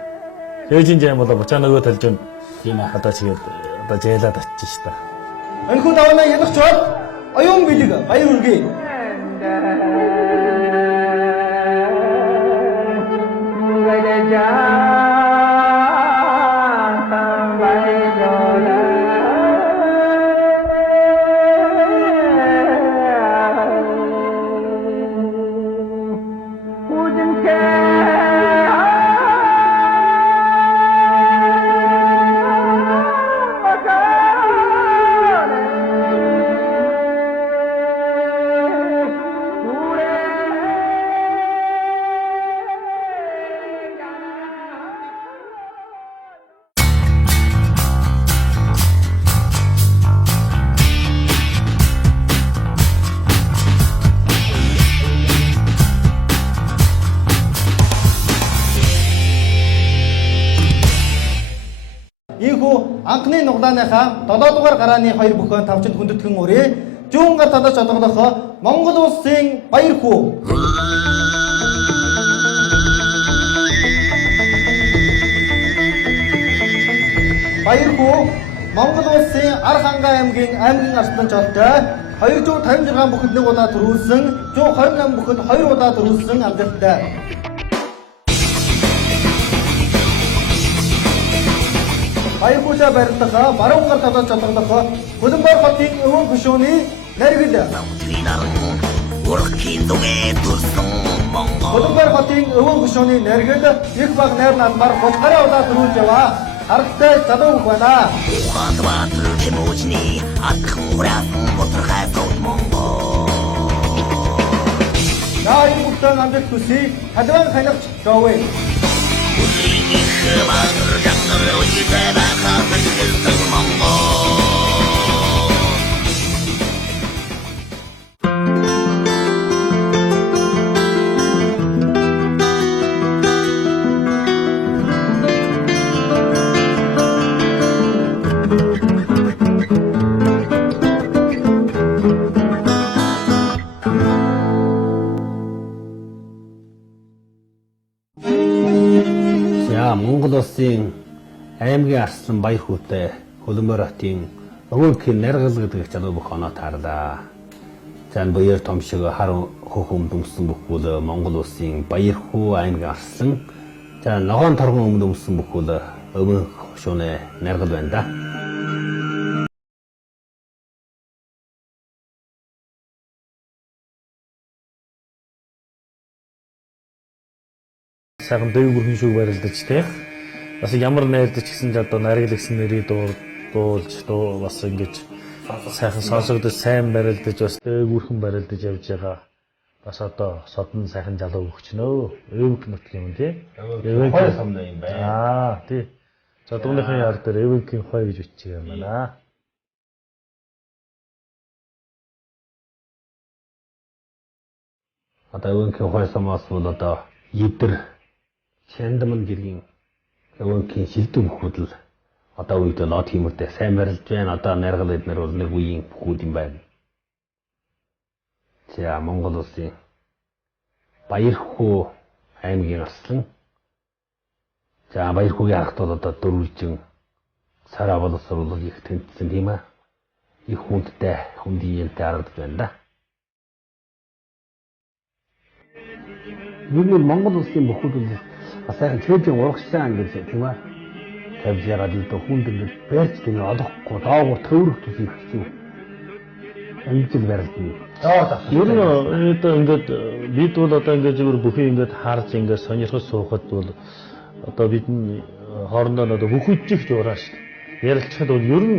Цөөжин жайм болоо бочаа нөгөө талж нь Тийм ээ. одоо чигээд одоо жайлаад очиж ш та. Энэхүү давнаа янагч бол оюун бэлэг баяр үргээ. Ийхүү анхны нуглааныхаа 7 дугаар гарааны 2 бүхэн тавчанд хүндэтгэн өрөө зүүн гар талаас олгодох Монгол улсын баяр хүү. Баяр хүү Монгол улсын Ар хангаа аймгийн арслан жолтой 256 бүхэнд 1 удаа төрүүлсэн, 128 бүхэнд 2 удаа төрүүлсэн амжилттай. Баяр хүүтэй барилдах баруун гар талаас жолгодох Хөлбөр хотын өвөн хөшөөний наргил. Хөлбөр хотын өвөн хөшөөний наргил их баг найр намар 30 гаруй удаа төрүүлж яваа. Харагтай залуу бүх байна. За энэ бүхэн амжилт хүсье. Талбайн ханагч Жовей. Монгол улсын аймгийн арслан баяр хүүтэй Хөлбөр хотын өвөг наргал гэдэг залуу бүх оноо таарлаа. За энэ баяр том шиг хар хөхөм дүмсэн бүхүүл Монгол улсын баяр хүү аймаг арслан за ногоон торгон өмнө дүмсэн бүхүүл өвөн шөнө наргал байна да. Сайхан дэв бүрхэн шүүг барилдаж те. Бас ямар найрдаж гэсэн ч одоо наргал гэсэн нэрийг дуулж бас ингэж сайхан сонсогдож сайн барилдаж бас дэв бүрхэн барилдаж явж байгаа. Бас одоо содон сайхан залуу өгчнөө. Эвэг нутг юм тий. Эвэг хой самна юм байна. Тий. Содонныхын яар дээр эвэгийн хой гэж бичиж байгаа юм байна. Одоо эвэгийн хой самаас бол одоо идэр Шандамн гэргийн өвөнхийн шилдэг бүхүүд л одоо үед л од хиймэртэй сайн барилж байна. Одоо наргал эднэр бол нэг үеийн бүхүүд юм байна. За Монгол улсын баяр хүү аймгийн арслан. За баяр хүүгийн аргад бол одоо дөрвөлжин сараа боловсрол их тэнцсэн тийм ээ. Их хүндтэй хүндийэнтэй аргад байна да. Юу нэг Монгол улсын бүхүүд л асайхан чөлөөний урагшсан гэж тийм ээ. Тавьж ягаад л дөө хүнд ингээд барьж тийм олохгүй доогуур төвөрөх тус их хэцүү. Амжил барилдана. Ер нь одоо ингээд бид бол одоо ингээд зөвхөн бүхий ингээд харж ингээд сонирхож суухад бол одоо бидний хоорондоо одоо бүхүйдчих жураа шүү дээ. Ярилцахад бол ер нь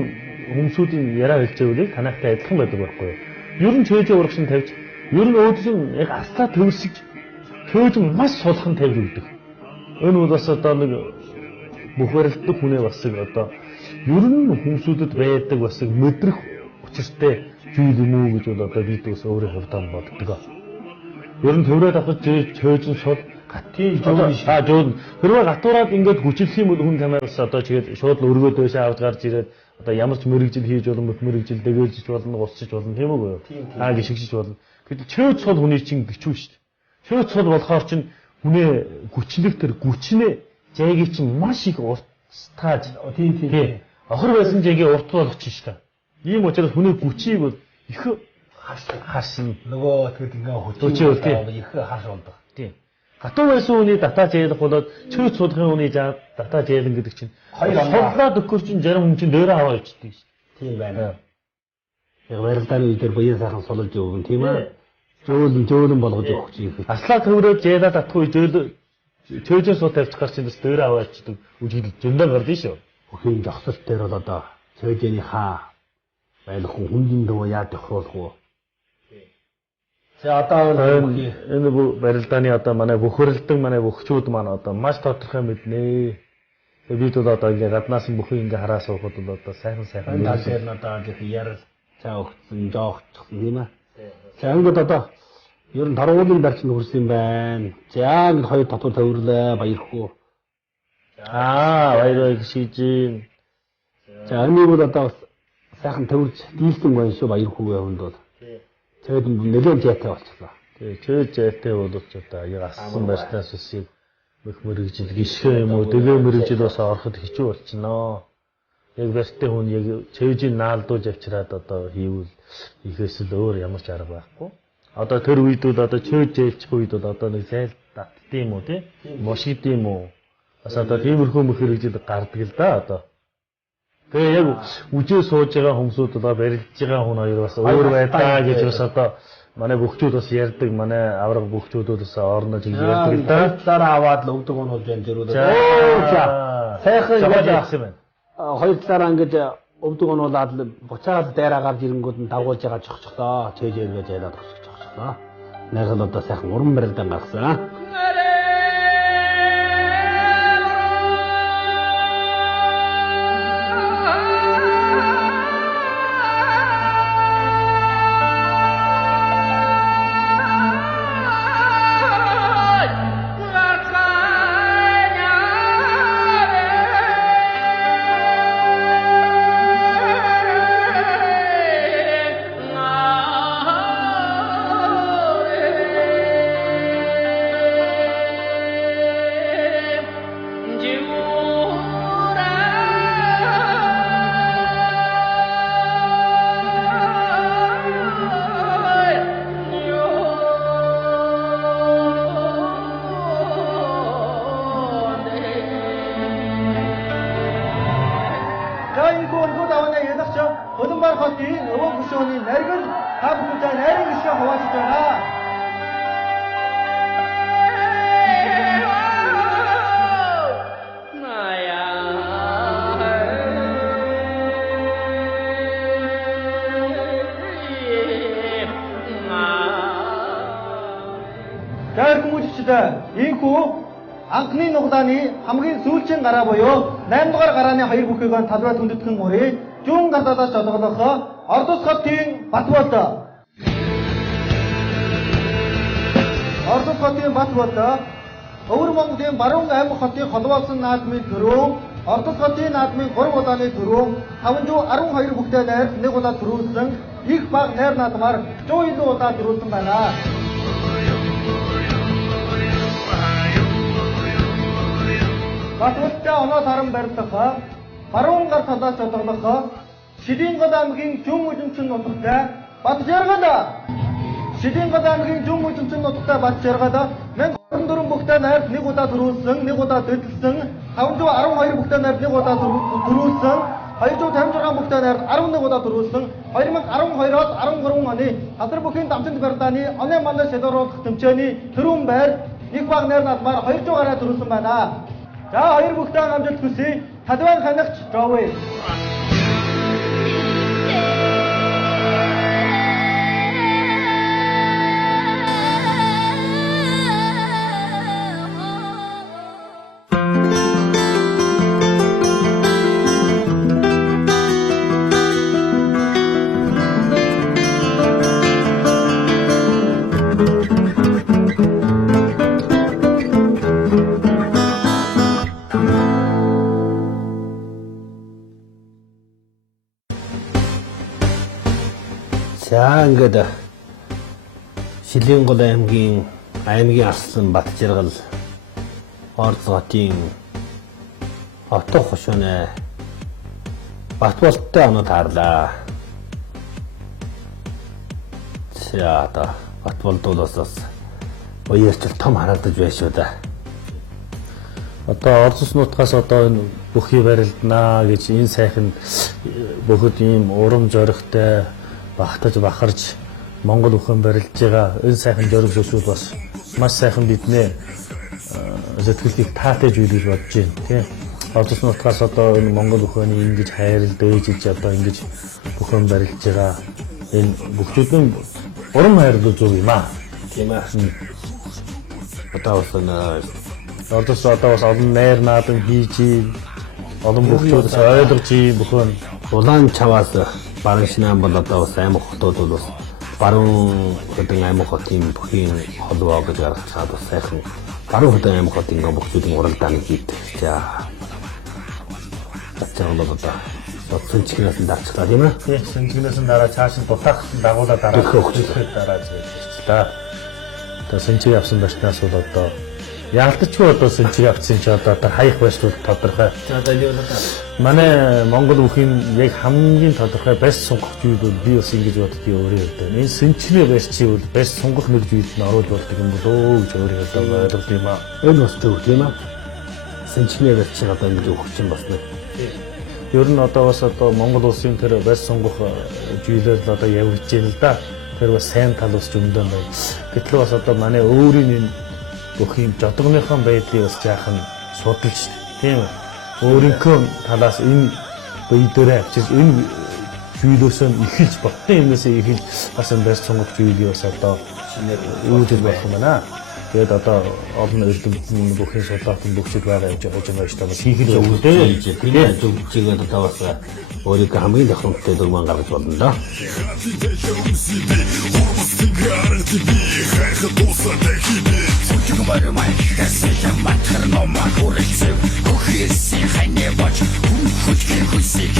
хүмүүсийн яриа хэлцэвлийг танахтай адилхан байдаг байхгүй юу? Ер нь чөлөөний урагшин тавьж ер нь өөдсөн яг аслаа төвсөж чөлөөний маш сулхан тавьж өгдөг. Энэ бол бас одоо нэг бүх барилддаг хүнээ бас одоо ер нь хүмүүсүүдэд байдаг бас мэдрэх учиртай зүйл юм уу гэж бол одоо бид бас өөрийн хувьдаа боддог. Ер нь төврээд авах чөөжин шууд гатын жуун хэрвээ гатуураад ингээд хүчлэх юм бол хүн танаас одоо тэгээд шууд л өргөөд байшаа аваад гарч ирээд одоо ямар ч мөрөгжил хийж болно, мөрөгжил дэгэлжиж болно, гусчиж болно тийм үгүй юу? Гიშгэж болно. Гэтэл чөөж сул хүний чинь гिचүү шүү дээ. Чөөж сул болохоор чинь хүнээ гүчлэх тэр гүчнээ зэгийг чинь маш их уртааж тийм охор байсан зэгийг урт болгочих шүү дээ. Ийм учраас хүний гүчийг бол их харсан Нөгөө тэгэд ингээ хөтөчөө их харш болдог. Тийм. Хатуу байсан хүний дата зээлэх болоод чөөж суулгын хүний дата зээлэн гэдэг чинь суулгаад өгөхөр чинь зарим хүн чинь дөөрөө аваа ичдэг шүү дээ. Тийм байна. Яг барилдааны үе дээр баян сайхан сулж өгөн тийм ээ. Зөөлөн болгож өгч юм. Аслаа төврөө зээлээ татгүй чөөжөө суу тавьчих гар чинь дөөрөө аваа ичдэг үжигдэл зөндөө гардаг шүү. Бүхийн жогсолт дээр бол одоо чөөжний хаа байх хүндийн дөө яад тохируулах уу? За одоо энэ барилдааны одоо манай бөхөрлөдөг манай бөхчүүд маань одоо маш тодорхой мэднэ. Бид бол одоо ингээ гаднаас нь бүхэн ингээ хараа суухад бол одоо сайхан энэ тал дээр нь одоо их ярил цаа өгсөн жоохчихсан тийм ээ. За ингээд одоо ер нь таргуулын дарчинд хүрсэн юм байна. За ингээд хоёр татвар төвөрлөө баяр хүү. Баяр шийжин. За энэ бол одоо сайхан төвөрж дийлсэн байна шүү баяр хүүгийн хүнд бол. Тэгээд нэлээд зайтай болчихлоо. Тэгээ чөөж зайтай боловч одоо яг ассан барьснаас үсийг мөх мөрөгжил гიშгэ юм уу дэгэ мөрөгжил бас ороход хэцүү болчихноо. Яг барьтай хүн яг чөөжийг наалдуулж авчираад одоо хийвэл ихээс л өөр ямар ч арга байхгүй. Одоо тэр үед бол одоо чөөж зайлчих үед бол одоо нэг зайл татдсан юм уу тий? Мошид юм уу? Бас одоо тиймэрхүү мөх мөрөгжил гардаг л да одоо. Тэгээ яг үжээ сууж байгаа хүмүүсүүд одоо барилж байгаа хүн хоёр бас өөр байдаа гэж бас одоо манай бөхчүүд бас ярьдаг, манай авраг бөхчүүд бас орнож ингэж ярьдаг л да. Дараа аваад л өгдөг нь бол байна зэрүүд. Сайхан яваад юм байна. Хоёр талаараа ингэж өвдөг нь болоод буцаад дайраа гарч ирэнгүүд нь дагуулж байгаа чохчихлоо. Чэжээргээ зайлаад чохчихлоо. Наргал одоо сайхан уран барилдаан гаргасан. Нямдугаар хотын өвөг гүшөөний наргил та бүхэндээ найрын гişгэн хуваалцж байна. Таархмүлчдээ энхүү анхны нуглааны хамгийн сүүлчийн гараа буюу 8 дугаар гарааны 2 бүхийг талбай түндэтгэн мөрий зүүн гардаас жологлох Ордос хотын Батболд. Ордос хотын Батболд Өвөр Монголын баруун аймаг хотын холбоосон наадмын төрөө Ордос хотын наадмын 3 удааны төрөө 512 бүхтэй найр 1 удаа төрүүлсэн их баг найр наадмаар 100 илүү удаа төрүүлсэн байна. Батболдтой оноо таран барилдах баруун гар талаас жологлох Шидингод аймгийн Жүн Үлэмчин нутагтай Батжаргад Шидингод аймгийн Жүн Үлэмчин нутагтай Батжаргад 1024 бүхтэй найр 1 удаа төрүүлсэн 1 удаа дэдэлсэн 512 бүхтэй найр 1 удаа төрүүлсэн 256 бүхтэй найр 11 удаа төрүүлсэн 2012-оос 13 оны газар бүхийн давчинд барилдааны оны мандат шалгаруулах тэмцээний төрүүн байр их баг найр наадмаар 200 гараа төрүүлсэн байна. За хоёр бүхтэй амжилт хүсье. Талбайн ханагч Жовэ. За ингээд Шилэнгол аймгийн Аслан Батжаргал Орос хотын Отоо хошооны Батболдтой оноо таарлаа. За одоо Батболдоос уярчил том харагдаж байна шүү да. Одоо Орос нутгаас одоо энэ бүхий барилднаа гэж энэ сайхан бүгд ийм урам зоригтой багтаж бахарж Монгол бүхэн барилж байгаа энэ сайхан зориг төсвөл бас маш сайхан биднээ сэтгэлийг таатай зүйл гэж бодож байна тийм. Орос нутгаас одоо энэ Монгол бүхний ингэж хайрлж дээжиж одоо ингэж бүхэн барилж байгаа энэ бүхчүүдэн урам хайрлуу зүг юм аа. Тийм ээ. Одоо бас Орос одоо бас олон найр наадам хийж олон бүхчүүдээс ойлгож бүхэн Улаан чаваас баруун шинаан бол одоо бас аймаг хотууд бол бас баруун хотын аймаг хотын бүхийн холбоо гэж гаргаж чад бас сайхан баруун хотын аймаг хотын бүхчүүдийн уралдааны хийдэг. За. Тэгвэл бол одоо сэнчгнээс дарчлаа тийм ээ. Тийм сэнчгнээс дараа цааш нь дутаах дагуулаа дараа хөгжүүлэхэд дараа зэрэгчлээ. Одоо сэнчиг авсан башнаас бол одоо яалтчгүй одоо сэнчиг авсан чи одоо хаях байшлууд тодорхой. За одоо юу болоо. Манай Монгол бүхийн яг хамгийн тодорхой барьж сунгах зүйл бол би бас ингэж боддгийг өөрөө хэлдэг. Энэ сэнчнээ барьж чи бол барьж сунгах нэг зүйлд нь оруулж болдог юм болоо гэж өөрөө одоо ойлгох юм аа. Энэ бас зөв тийм ээ. Сэнчнээ барьж чи одоо ингэж өгч юм бас нэг. Ер нь одоо бас одоо Монгол улсын тэр барьж сунгах зүйлээр л одоо явж байна л да. Тэр бас сайн тал бас зөндөө байна. Гэтэл бас одоо манай өөрийн энэ бүх юм жодгоныхон байдлыг бас жаахан судалж тийм ээ. Өөрийнхөө талаас энэ биедээ авчиж энэ зүйлөөс нь эхэлж ботны юмнасаа эхэлж бас энэ барьж сунгах зүйлийг бас одоо үүсгэж болох юм байна. Тэгээд одоо олон эрдэмтэн бүхэн судлаалтын бүгд байгаа гэж байгаа юм байна. Хийх л үүдээ. Тэгээд зөвчигээд одоо бас өөрийнхөө хамгийн давхрагтай дурман гаргаж болно да. Хохисэн хайне бач хүн хүчээр хүсэх